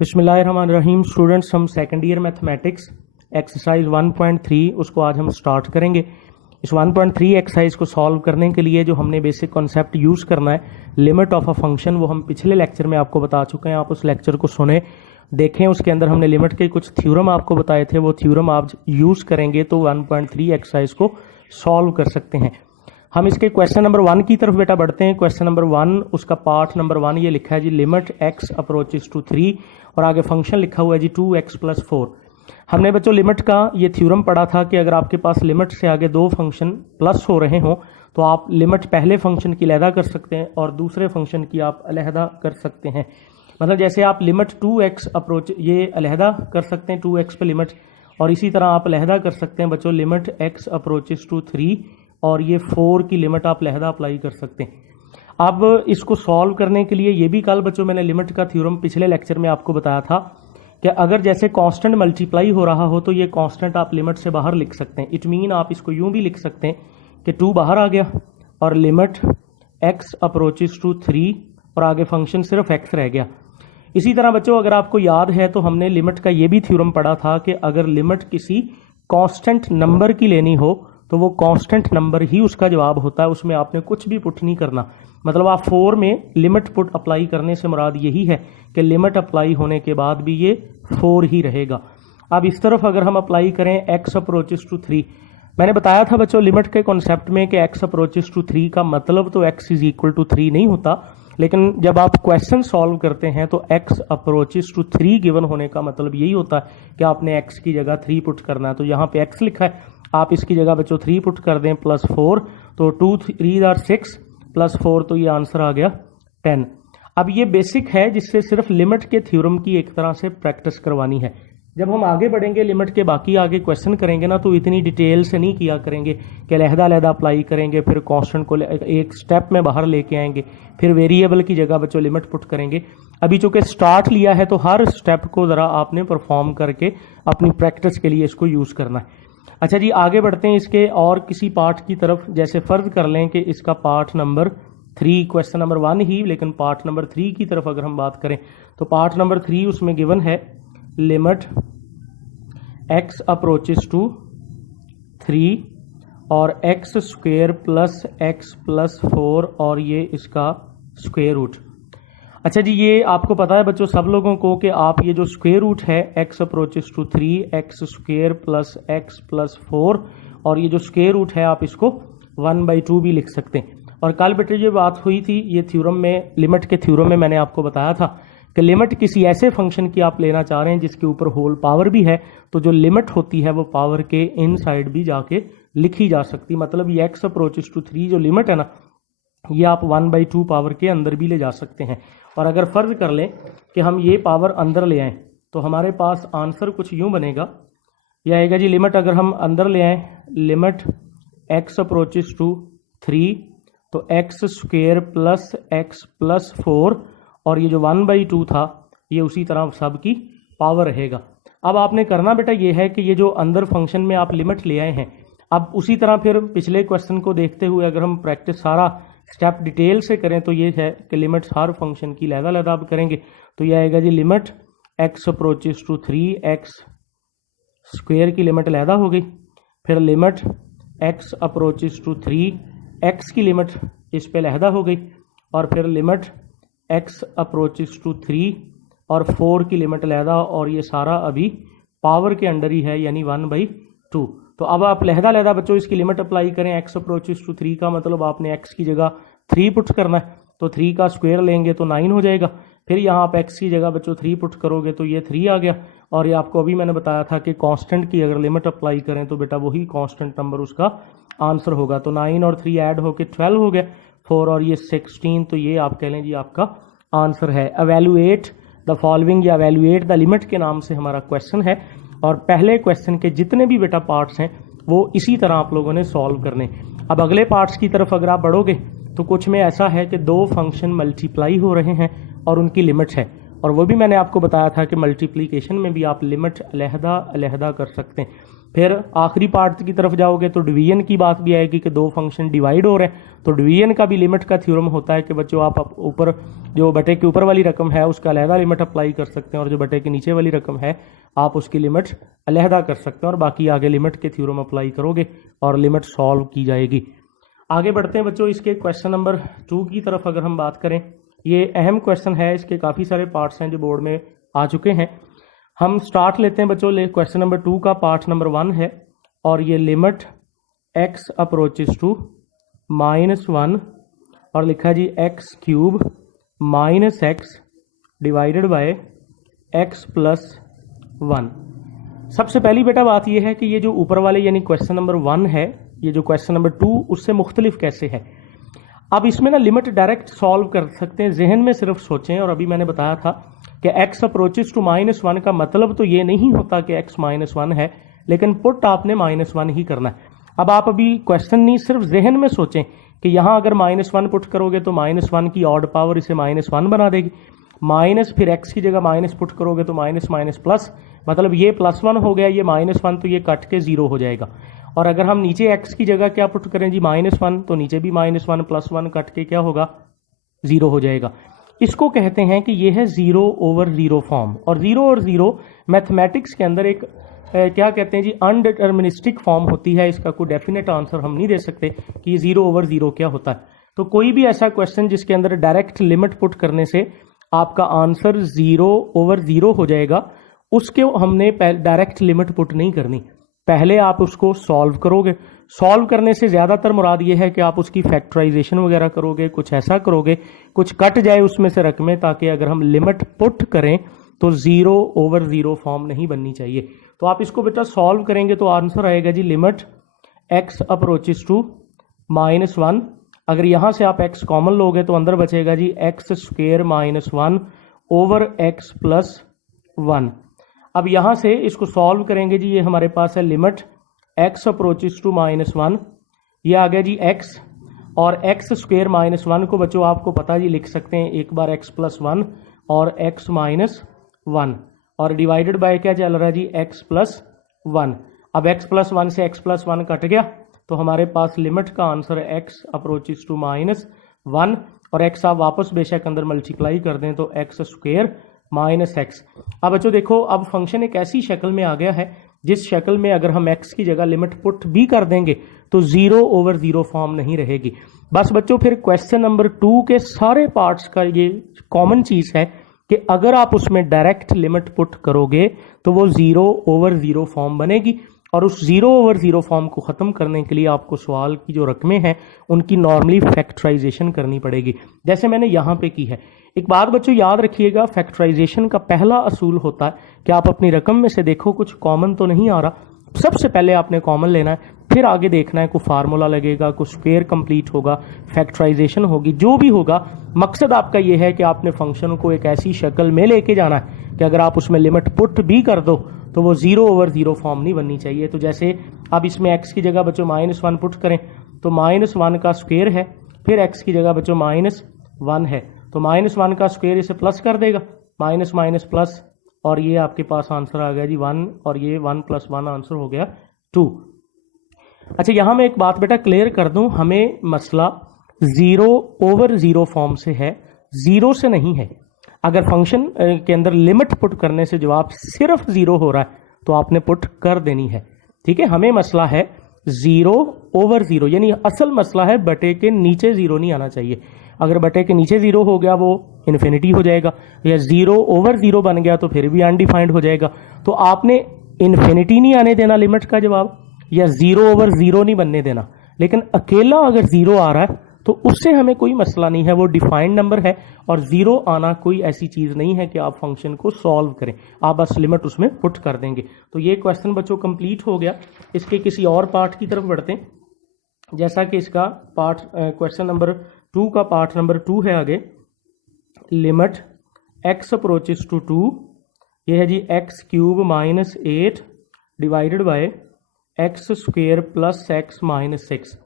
बिस्मिल्लाहिर्रहमानिर्रहीम। स्टूडेंट्स, हम second year mathematics exercise 1.3 उसको आज हम स्टार्ट करेंगे। इस 1.3 एक्सरसाइज को सॉल्व करने के लिए जो हमने बेसिक कॉन्सेप्ट यूज़ करना है, लिमिट ऑफ अ फंक्शन, वो हम पिछले लेक्चर में आपको बता चुके हैं। आप उस लेक्चर को सुने, देखें। उसके अंदर हमने लिमिट के कुछ थ्योरम आपको बताए थे, वो थ्योरम आप यूज़ करेंगे तो 1.3 एक्सरसाइज को सॉल्व कर सकते हैं। हम इसके क्वेश्चन नंबर 1 की तरफ बेटा बढ़ते हैं। क्वेश्चन नंबर 1, उसका पार्ट नंबर 1 ये लिखा है जी, लिमिट x अप्रोचेस टू 3 और आगे फंक्शन लिखा हुआ है जी 2x + 4। हमने बच्चों लिमिट का ये थ्योरम पढ़ा था कि अगर आपके पास लिमिट से आगे दो फंक्शन प्लस हो रहे हों तो आप लिमिट पहले फंक्शन की अलहदा कर सकते हैं और दूसरे फंक्शन की आप अलहदा कर सकते हैं। मतलब जैसे आप लिमिट 2x अप्रोच ये अलहदा कर सकते हैं 2x पे लिमिट, और इसी तरह आप अलहदा कर सकते हैं बच्चों लिमिट x अप्रोचेस टू 3 और ये 4 की लिमिट आप अलहदा अप्लाई कर सकते हैं। अब इसको सॉल्व करने के लिए ये भी कल बच्चों मैंने लिमिट का थ्योरम पिछले लेक्चर में आपको बताया था कि अगर जैसे कांस्टेंट मल्टीप्लाई हो रहा हो तो ये कांस्टेंट आप लिमिट से बाहर लिख सकते हैं। इट मीन आप इसको यूं भी लिख सकते हैं कि 2 बाहर आ गया और लिमिट x अप्रोचेस टू 3 और आगे फंक्शन सिर्फ x रह गया। इसी तरह बच्चों अगर आपको याद है तो हमने लिमिट का ये भी थ्योरम पढ़ा था कि अगर लिमिट किसी कांस्टेंट नंबर की लेनी हो तो वो कांस्टेंट नंबर ही उसका जवाब होता है, उसमें आपने कुछ भी पुट नहीं करना। मतलब आप 4 में लिमिट पुट अप्लाई करने से मुराद यही है कि लिमिट अप्लाई होने के बाद भी ये 4 ही रहेगा। अब इस तरफ अगर हम अप्लाई करें x अप्रोचेस टू 3, मैंने बताया था बच्चों लिमिट के कॉन्सेप्ट में कि x अप्रोचेस टू 3 का मतलब तो x = 3 नहीं होता, लेकिन जब आप क्वेश्चन सॉल्व करते हैं तो x अप्रोचेस टू 3 गिवन होने का मतलब यही होता है कि आपने x की जगह 3 पुट करना है। तो यहाँ पे x लिखा है, आप इसकी जगह बच्चों 3 पुट कर दें +4, तो 2 3 आर 6 +4, तो ये आंसर आ गया 10। अब ये बेसिक है जिससे सिर्फ लिमिट के थ्योरम की एक तरह से प्रैक्टिस करवानी है। जब हम आगे बढ़ेंगे लिमिट के बाकी आगे क्वेश्चन करेंगे ना तो इतनी डिटेल से नहीं किया करेंगे कि अलहदा अप्लाई करेंगे, फिर कांस्टेंट को एक स्टेप में बाहर लेके आएंगे, फिर वेरिएबल की जगह बच्चों लिमिट पुट करेंगे। अभी चूंकि स्टार्ट लिया है तो हर स्टेप को ज़रा आपने परफॉर्म करके अपनी प्रैक्टिस के लिए इसको यूज़ करना है। अच्छा जी, आगे बढ़ते हैं इसके और किसी पार्ट की तरफ। जैसे फर्ज कर लें कि इसका पार्ट नंबर 3, क्वेश्चन नंबर 1 ही लेकिन पार्ट नंबर 3 की तरफ अगर हम बात करें तो पार्ट नंबर 3 उसमें गिवन है लिमिट x अप्रोचेस टू 3 और x² + x + 4 और ये इसका स्क्वायर रूट। अच्छा जी, ये आपको पता है बच्चों सब लोगों को कि आप ये जो स्क्वायर रूट है x approaches to 3 x² + x + 4 और ये जो स्क्वायर रूट है आप इसको 1/2 भी लिख सकते हैं। और कल बेटे ये बात हुई थी, ये थ्योरम में, लिमिट के थ्योरम में मैंने आपको बताया था कि लिमिट किसी ऐसे फंक्शन की आप लेना चाह रहे हैं जिसके ऊपर होल पावर भी है, तो जो लिमिट होती है वो पावर के इनसाइड भी जाके लिखी जा सकती। मतलब ये x अप्रोचेस टू 3 जो लिमिट है ना, ये आप 1/2 पावर के अंदर भी ले जा सकते हैं। और अगर फर्ज कर लें कि हम ये पावर अंदर ले आएँ तो हमारे पास आंसर कुछ यूं बनेगा, यह आएगा जी लिमिट अगर हम अंदर ले आएँ लिमिट x अप्रोचेस टू 3 तो x² + x + 4 और ये जो 1/2 था ये उसी तरह सब की पावर रहेगा। अब आपने करना बेटा ये है कि ये जो अंदर फंक्शन में आप लिमिट ले आए हैं, अब उसी तरह फिर पिछले क्वेश्चन को देखते हुए अगर हम प्रैक्टिस सारा स्टेप डिटेल से करें तो ये है कि लिमिट हर फंक्शन की अलग-अलग आप करेंगे। तो ये आएगा जी limit x approaches to 3 x² की लिमिट अलहदा हो गई, फिर limit x approaches to 3 x की लिमिट इस पे अलहदा हो गई, और फिर लिमिट x अप्रोचेस टू 3 और 4 की लिमिट अलहदा, और ये सारा अभी पावर के अंडर ही है यानी 1/2। तो अब आप अलहदा बच्चों इसकी लिमिट अप्लाई करें। x अप्रोचेस टू 3 का मतलब आपने x की जगह 3 पुट करना है, तो 3 का स्क्वायर लेंगे तो 9 हो जाएगा। फिर यहाँ आप x की जगह बच्चों 3 पुट करोगे तो ये 3 आ गया। और ये आपको अभी मैंने बताया था कि कांस्टेंट की अगर लिमिट अप्लाई करें तो बेटा वही कांस्टेंट नंबर उसका आंसर होगा। तो 9 और 3 ऐड होके 12 हो गया, 4 और ये 16, तो ये आप कह लें जी आपका आंसर है। एवेल्युएट द फॉलोइंग या एवेल्युएट द लिमिट के नाम से हमारा क्वेश्चन है, और पहले क्वेश्चन के जितने भी बेटा पार्ट्स हैं वो इसी तरह आप लोगों ने सॉल्व करने। अब अगले पार्ट्स की तरफ अगर आप बढ़ोगे तो कुछ में ऐसा है कि दो फंक्शन मल्टीप्लाई हो रहे हैं और उनकी लिमिट है, और वो भी मैंने आपको बताया था कि मल्टीप्लिकेशन में भी आप लिमिट अलहदा कर सकते हैं। फिर आखिरी पार्ट की तरफ जाओगे तो डिवीजन की बात भी आएगी कि दो फंक्शन डिवाइड हो रहे हैं, तो डिवीजन का भी लिमिट का थ्योरम होता है कि बच्चों आप ऊपर जो बटे के ऊपर वाली रकम है उसका अलहदा लिमिट अप्लाई कर सकते हैं और जो बटे के नीचे वाली रकम है आप उसकी लिमिट अलहदा कर सकते हैं और बाकी आगे लिमिट के थ्योरम अप्लाई करोगे और लिमिट सॉल्व की जाएगी। आगे बढ़ते हैं बच्चों, इसके क्वेश्चन नंबर 2 की तरफ अगर हम बात करें, ये अहम क्वेश्चन है, इसके काफ़ी सारे पार्ट्स हैं जो बोर्ड में आ चुके हैं। हम स्टार्ट लेते हैं बच्चों, क्वेश्चन नंबर 2 का पार्ट नंबर 1 है और ये लिमिट x अप्रोचेस टू -1 और लिखा जी x cube minus x divided by x plus 1। सबसे पहली बेटा बात यह है कि ये जो ऊपर वाले यानी क्वेश्चन नंबर 1 है, ये जो क्वेश्चन नंबर 2 उससे मुख्तलिफ कैसे है। अब इसमें ना लिमिट डायरेक्ट सॉल्व कर सकते हैं, जहन में सिर्फ सोचें। और अभी मैंने बताया था कि x अप्रोचेस टू -1 का मतलब तो ये नहीं होता कि x -1 है, लेकिन पुट आपने -1 ही करना है। अब आप अभी क्वेश्चन नहीं, सिर्फ जहन में सोचें कि यहाँ अगर -1 पुट करोगे तो -1 की ऑड पावर इसे -1 बना देगी, माइनस फिर x की जगह माइनस पुट करोगे तो माइनस माइनस प्लस, मतलब ये +1 हो गया, ये -1 तो ये कट के 0 हो जाएगा। और अगर हम नीचे x की जगह क्या पुट करें जी -1, तो नीचे भी -1 +1 कट के क्या होगा 0 हो जाएगा। इसको कहते हैं कि ये है 0/0 फॉर्म। और 0 और 0 मैथमेटिक्स के अंदर एक क्या कहते हैं जी अनडिटर्मिनिस्टिक फॉर्म होती है। इसका कोई डेफिनेट आंसर हम नहीं दे सकते कि 0/0 क्या होता है। तो कोई भी ऐसा क्वेश्चन जिसके अंदर डायरेक्ट लिमिट पुट करने से आपका आंसर 0/0 हो जाएगा, उसके हमने डायरेक्ट लिमिट पुट नहीं करनी, पहले आप उसको सॉल्व करोगे। सॉल्व करने से ज़्यादातर मुराद ये है कि आप उसकी फैक्टराइजेशन वगैरह करोगे, कुछ ऐसा करोगे, कुछ कट जाए उसमें से रकमें, ताकि अगर हम लिमिट पुट करें तो 0/0 फॉर्म नहीं बननी चाहिए। तो आप इसको बेटा सॉल्व करेंगे तो आंसर आएगा जी लिमिट x अप्रोचेस टू -1। अगर यहाँ से आप x कॉमन लोगे तो अंदर बचेगा जी x² -1 ओवर x प्लस 1। अब यहाँ से इसको सॉल्व करेंगे जी, ये हमारे पास है लिमिट x अप्रोचेस टू -1, ये आ गया जी x, और x² -1 को बच्चों आपको पता जी लिख सकते हैं एक बार x प्लस 1 और x माइनस 1, और डिवाइडेड बाय क्या चल रहा है जी x प्लस 1। अब x प्लस 1 से x प्लस 1 कट गया तो हमारे पास लिमिट का आंसर है x अप्रोचेस टू -1, और x आप वापस बेशक अंदर मल्टीप्लाई कर दें तो x² -x। अब बच्चों देखो, अब फंक्शन एक ऐसी शक्ल में आ गया है जिस शक्ल में अगर हम x की जगह लिमिट पुट भी कर देंगे तो 0/0 फॉर्म नहीं रहेगी। बस बच्चों फिर क्वेश्चन नंबर 2 के सारे पार्ट्स का ये कॉमन चीज़ है कि अगर आप उसमें डायरेक्ट लिमिट पुट करोगे तो वो 0/0 फॉर्म बनेगी, और उस 0/0 फॉर्म को ख़त्म करने के लिए आपको सवाल की जो रकमें हैं उनकी नॉर्मली फैक्टराइजेशन करनी पड़ेगी, जैसे मैंने यहाँ पे की है। एक बात बच्चों याद रखिएगा, फैक्टराइजेशन का पहला असूल होता है कि आप अपनी रकम में से देखो कुछ कॉमन तो नहीं आ रहा, सबसे पहले आपने कॉमन लेना है, फिर आगे देखना है कोई फार्मूला लगेगा, कुछ स्क्वायर कंप्लीट होगा, फैक्टराइजेशन होगी, जो भी होगा मकसद आपका ये है कि आपने फंक्शन को एक ऐसी शक्ल में लेके जाना है कि अगर आप उसमें लिमिट पुट भी कर दो तो वो 0/0 फॉर्म नहीं बननी चाहिए। तो जैसे अब इसमें x की जगह बच्चों -1 पुट करें तो -1 का स्क्वायर है, फिर x की जगह बच्चों -1 है, तो -1 का स्क्वायर इसे प्लस कर देगा, माइनस माइनस प्लस, और ये आपके पास आंसर आ गया जी 1, और ये 1 + 1 आंसर हो गया 2। अच्छा, यहाँ मैं एक बात बेटा क्लियर कर दूं, हमें मसला 0/0 फॉर्म से है, 0 से नहीं है। अगर फंक्शन के अंदर लिमिट पुट करने से जवाब सिर्फ 0 हो रहा है तो आपने पुट कर देनी है, ठीक है। हमें मसला है 0/0, यानी असल मसला है बटे के नीचे 0 नहीं आना चाहिए। अगर बटे के नीचे 0 हो गया वो इन्फिनिटी हो जाएगा, या 0/0 बन गया तो फिर भी अनडिफाइंड हो जाएगा। तो आपने इन्फिनिटी नहीं आने देना लिमिट का जवाब, या 0/0 नहीं बनने देना, लेकिन अकेला अगर 0 आ रहा है तो उससे हमें कोई मसला नहीं है, वो डिफाइंड नंबर है, और 0 आना कोई ऐसी चीज़ नहीं है कि आप फंक्शन को सॉल्व करें, आप बस लिमिट उसमें पुट कर देंगे। तो ये क्वेश्चन बच्चों कंप्लीट हो गया। इसके किसी और पार्ट की तरफ बढ़ते हैं, जैसा कि इसका पार्ट क्वेश्चन नंबर 2 का पार्ट नंबर 2 है आगे, लिमिट x अप्रोचेस टू 2, ये है जी x³ -8 divided by x² plus x -6।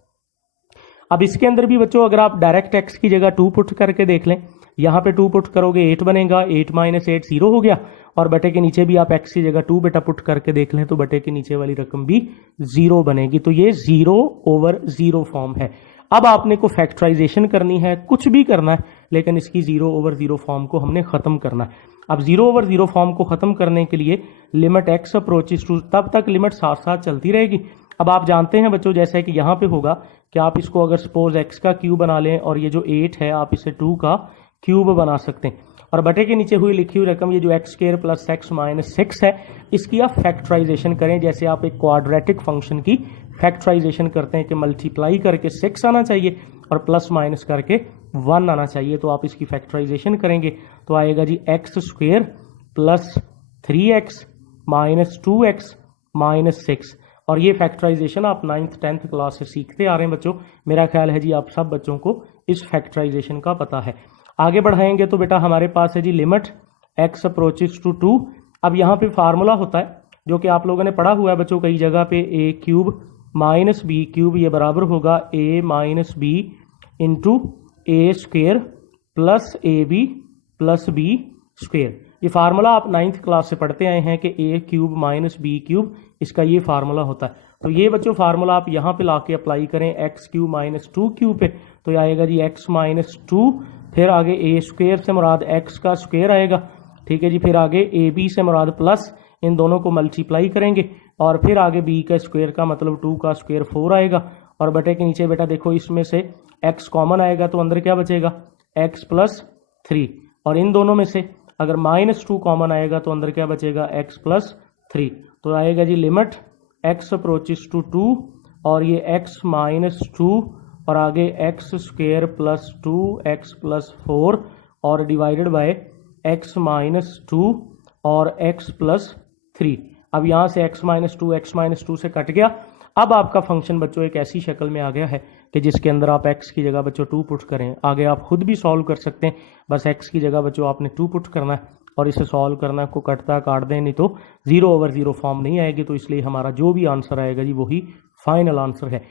अब इसके अंदर भी बच्चों अगर आप डायरेक्ट x की जगह 2 पुट करके देख लें यहाँ पे 2 पुट करोगे 8 बनेगा, 8 माइनस 8 0 हो गया, और बटे के नीचे भी आप x की जगह 2 बेटा पुट करके देख लें तो बटे के नीचे वाली रकम भी 0 बनेगी। तो ये 0/0 फॉर्म है। अब आपने को फैक्टराइजेशन करनी है, कुछ भी करना है, लेकिन इसकी 0/0 फॉर्म को हमने खत्म करना है। अब 0/0 फॉर्म को खत्म करने के लिए लिमिट x अप्रोचेस टू, तब तक लिमिट साथ साथ चलती रहेगी। अब आप जानते हैं बच्चों, जैसे कि यहाँ पे होगा कि आप इसको अगर सपोज x का क्यूब बना लें और ये जो 8 है आप इसे 2 का क्यूब बना सकते हैं, और बटे के नीचे हुई लिखी हुई रकम ये जो x² + x - 6 है, इसकी आप फैक्टराइजेशन करें। जैसे आप एक क्वाड्रेटिक फंक्शन की फैक्टराइजेशन करते हैं कि मल्टीप्लाई करके 6 आना चाहिए और प्लस माइनस करके 1 आना चाहिए। तो आप इसकी फैक्टराइजेशन करेंगे तो आएगा जी x² + 3x - 2x - 6, और ये फैक्टराइजेशन आप 9th 10th क्लास से सीखते आ रहे हैं बच्चों। मेरा ख्याल है जी आप सब बच्चों को इस फैक्टराइजेशन का पता है। आगे बढ़ाएंगे तो बेटा हमारे पास है जी लिमिट x अप्रोचेस टू 2। अब यहाँ पे फार्मूला होता है जो कि आप लोगों ने पढ़ा हुआ है बच्चों कई जगह पे, a³ - b³ ये बराबर होगा a - b into a² + ab + b²। ये फार्मूला आप 9th क्लास से पढ़ते आए हैं कि a³ - b³ इसका ये फार्मूला होता है। तो ये बच्चों फार्मूला आप यहाँ पे लाके अप्लाई करें x³ - 2 पे, तो ये आएगा जी x - 2, फिर आगे a² से मुराद x का स्क्वायर आएगा, ठीक है जी, फिर आगे ab से मुराद प्लस, इन दोनों को मल्टीप्लाई करेंगे, और फिर आगे b का स्क्वायर का मतलब 2 का स्क्वायर 4 आएगा, और बटे के नीचे बेटा देखो इसमें से x कॉमन आएगा तो अंदर क्या बचेगा x + 3, और इन दोनों में से अगर -2 कॉमन आएगा तो अंदर क्या बचेगा x + 3। तो आएगा जी लिमिट x अप्रोचेस टू 2 और ये x - 2 और आगे x² + 2x + 4 और डिवाइडेड बाय x - 2 और x + 3। अब यहाँ से x - 2 से कट गया। अब आपका फंक्शन बच्चों एक ऐसी शक्ल में आ गया है कि जिसके अंदर आप x की जगह बच्चों 2 पुट करें। आगे आप खुद भी सॉल्व कर सकते हैं, बस x की जगह बच्चों आपने 2 पुट करना है और इसे सॉल्व करना है। को कटता काट दें, नहीं तो 0/0 फॉर्म नहीं आएगी। तो इसलिए हमारा जो भी आंसर आएगा जी वही फाइनल आंसर है।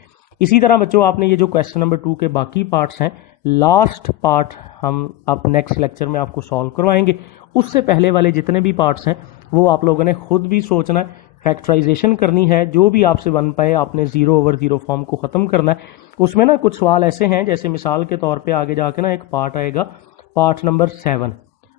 इसी तरह बच्चों आपने ये जो क्वेश्चन नंबर 2 के बाकी पार्ट्स हैं, लास्ट पार्ट हम अब नेक्स्ट लेक्चर में आपको सॉल्व करवाएंगे। उससे पहले वाले जितने भी पार्ट्स हैं वो आप लोगों ने खुद भी सोचना है, फैक्टराइजेशन करनी है, जो भी आपसे बन पाए आपने 0/0 फॉर्म को ख़त्म करना है। उसमें ना कुछ सवाल ऐसे हैं, जैसे मिसाल के तौर पे आगे जाके ना एक पार्ट आएगा, पार्ट नंबर 7,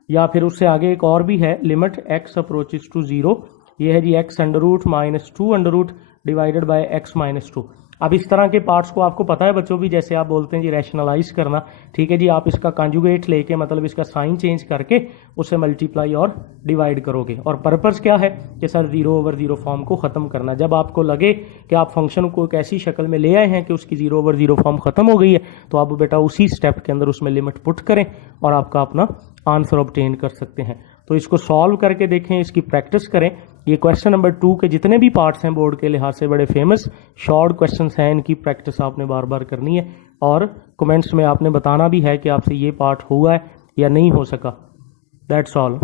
या फिर उससे आगे एक और भी है, लिमिट x अप्रोचेस टू 0, ये है जी x √-2 डिवाइडेड बाय x - 2। अब इस तरह के पार्ट्स को आपको पता है बच्चों भी, जैसे आप बोलते हैं जी रैशनलाइज करना, ठीक है जी, आप इसका कंजुगेट लेके मतलब इसका साइन चेंज करके उसे मल्टीप्लाई और डिवाइड करोगे, और पर्पस क्या है कि सर 0/0 फॉर्म को ख़त्म करना। जब आपको लगे कि आप फंक्शन को एक ऐसी शक्ल में ले आए हैं कि उसकी 0/0 फॉर्म ख़त्म हो गई है, तो आप बेटा उसी स्टेप के अंदर उसमें लिमिट पुट करें और आपका अपना आंसर ऑब्टेन कर सकते हैं। तो इसको सॉल्व करके देखें, इसकी प्रैक्टिस करें। ये क्वेश्चन नंबर 2 के जितने भी पार्ट्स हैं बोर्ड के लिहाज से बड़े फेमस शॉर्ट क्वेश्चंस हैं, इनकी प्रैक्टिस आपने बार बार करनी है, और कमेंट्स में आपने बताना भी है कि आपसे ये पार्ट हुआ है या नहीं हो सका। That's all.